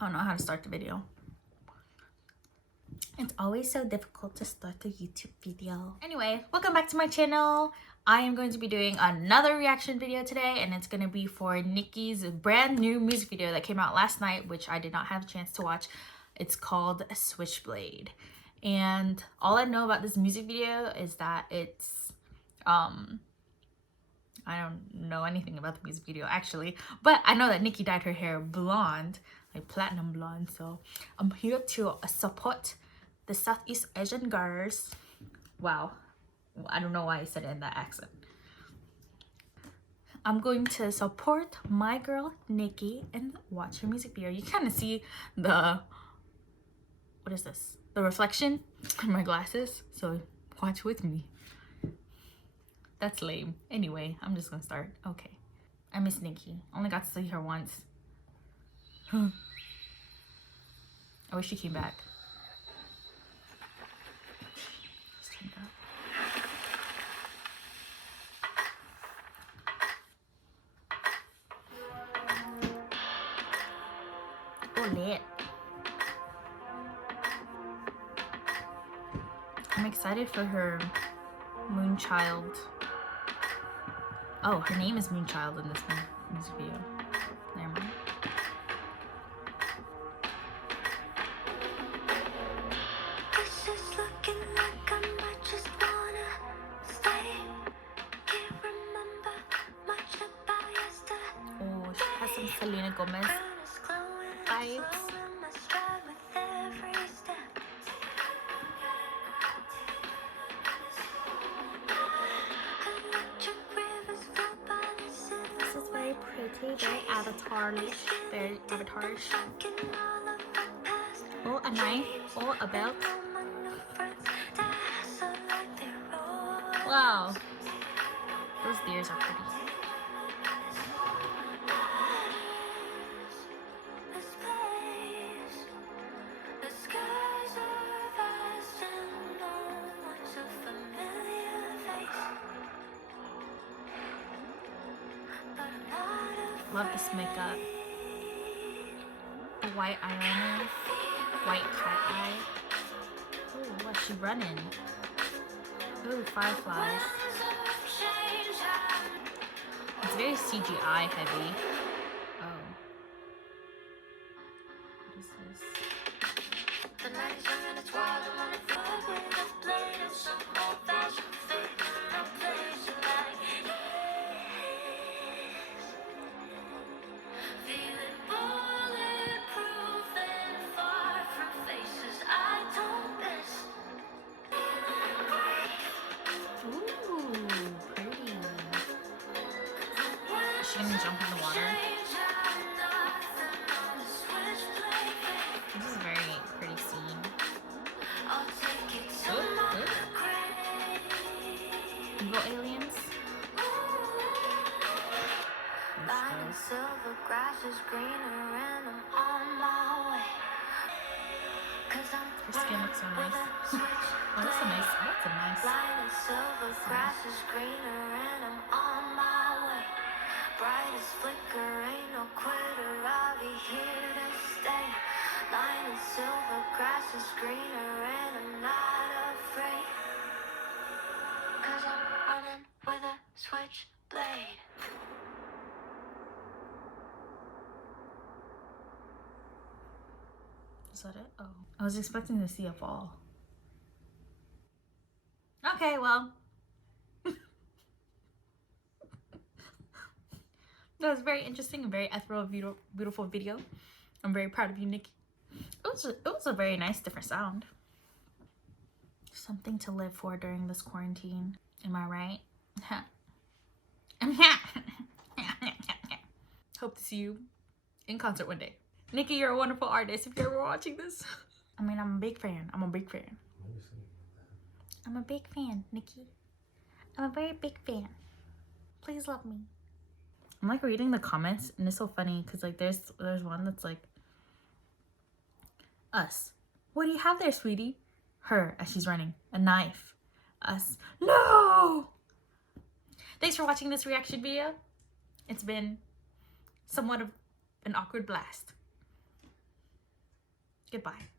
I don't know how to start the video. It's always so difficult to start a YouTube video. Anyway, welcome back to my channel. I am going to be doing another reaction video today, and it's going to be for Niki's brand new music video that came out last night, which I did not have a chance to watch. It's called Switchblade. And all I know about this music video is that it's I don't know anything about the music video actually, but I know that Niki dyed her hair blonde, like platinum blonde. So I'm here to support the Southeast Asian girls. Wow, I don't know why I said it in that accent. I'm going to support my girl Niki and watch her music video. You kind of see the, what is this? The reflection in my glasses. So watch with me. That's lame. Anyway, I'm just gonna start. Okay. I miss Niki. Only got to see her once. I wish she came back. Let's turn it up. Oh, lit. I'm excited for her Moonchild. Oh, her name is Moonchild in this music video. Never mind. Oh, she has some Selena Gomez vibes. Pretty, very avatar-ish, very avatar-ish. Oh, a knife. Oh, a belt. Wow. Those deers are pretty. Love this makeup. The white eyeliner, white cat eye. Oh, what's she running? Ooh, fireflies. It's very CGI heavy. Oh. What is this? Is she gonna jump in the water? This is a very pretty scene. Go aliens. Silver grass is greener and I'm on my way. Her skin looks so nice. Oh, that's a nice. Line of silver grass is greener and I'm on my way. Bright as flicker, ain't no quitter, I'll be here to stay. Line of silver grass is greener and I'm not afraid. 'Cause I'm running with a switchblade. Is that it? Oh. I was expecting to see a fall. Okay, well. That was very interesting and very ethereal, beautiful video. I'm very proud of you, Niki. It was a very nice, different sound. Something to live for during this quarantine. Am I right? Hope to see you in concert one day. Niki, you're a wonderful artist if you're ever watching this. I mean, I'm a big fan. I'm a big fan. I'm a big fan, Niki. I'm a very big fan. Please love me. I'm like reading the comments and it's so funny because like there's one that's like, us. What do you have there, sweetie? Her, as she's running. A knife. Us. No! Thanks for watching this reaction video. It's been somewhat of an awkward blast. Goodbye.